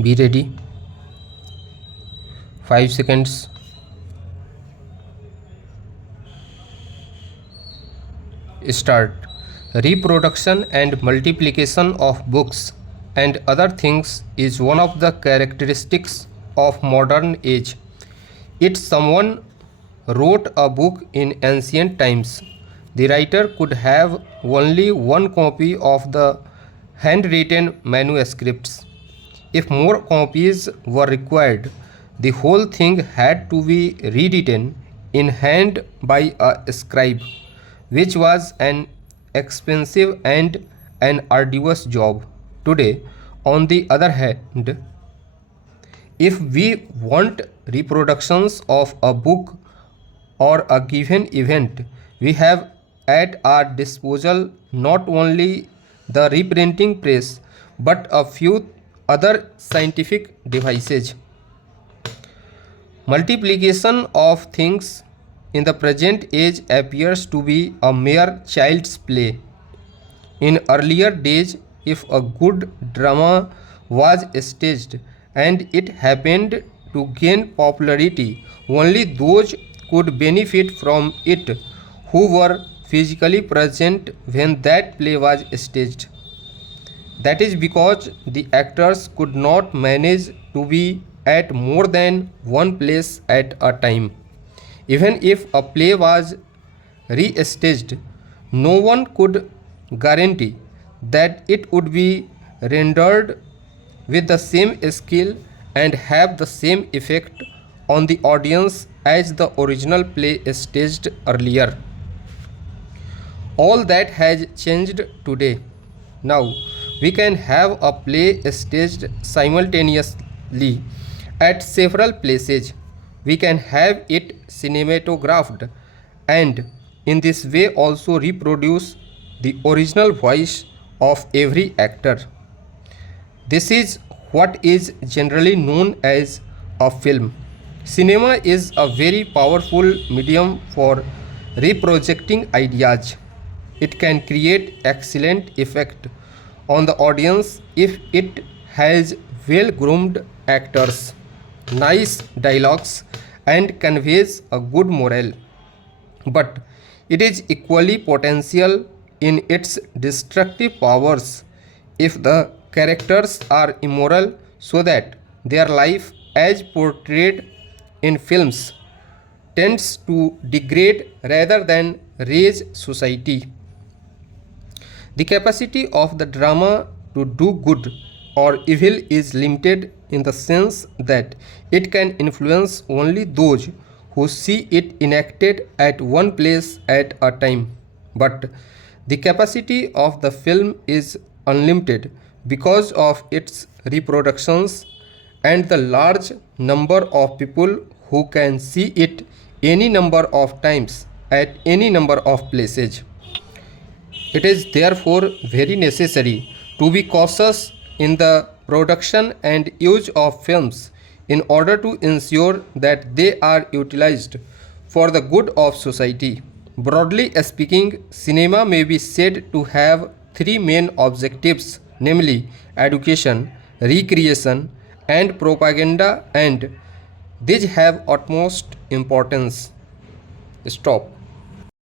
Be ready. 5 seconds. Start. Reproduction and multiplication of books and other things is one of the characteristics of modern age. If someone wrote a book in ancient times, the writer could have only one copy of the handwritten manuscripts. If more copies were required, the whole thing had to be rewritten in hand by a scribe, which was an expensive and an arduous job. Today, on the other hand, if we want reproductions of a book or a given event, we have at our disposal not only the reprinting press but a few other scientific devices. Multiplication of things in the present age appears to be a mere child's play. In earlier days, if a good drama was staged and it happened to gain popularity, only those could benefit from it who were physically present when that play was staged. That is because the actors could not manage to be at more than one place at a time. Even if a play was restaged, no one could guarantee that it would be rendered with the same skill and have the same effect on the audience as the original play staged earlier. All that has changed today. Now, we can have a play staged simultaneously at several places. We can have it cinematographed and in this way also reproduce the original voice of every actor. This is what is generally known as a film. Cinema is a very powerful medium for reprojecting ideas. It can create excellent effect on the audience if it has well-groomed actors, nice dialogues, and conveys a good moral. But it is equally potential in its destructive powers if the characters are immoral, so that their life as portrayed in films tends to degrade rather than raise society. The capacity of the drama to do good or evil is limited in the sense that it can influence only those who see it enacted at one place at a time. But the capacity of the film is unlimited because of its reproductions and the large number of people who can see it any number of times at any number of places. It is therefore very necessary to be cautious in the production and use of films in order to ensure that they are utilized for the good of society. Broadly speaking, cinema may be said to have three main objectives, namely education, recreation, and propaganda, and these have utmost importance. Stop.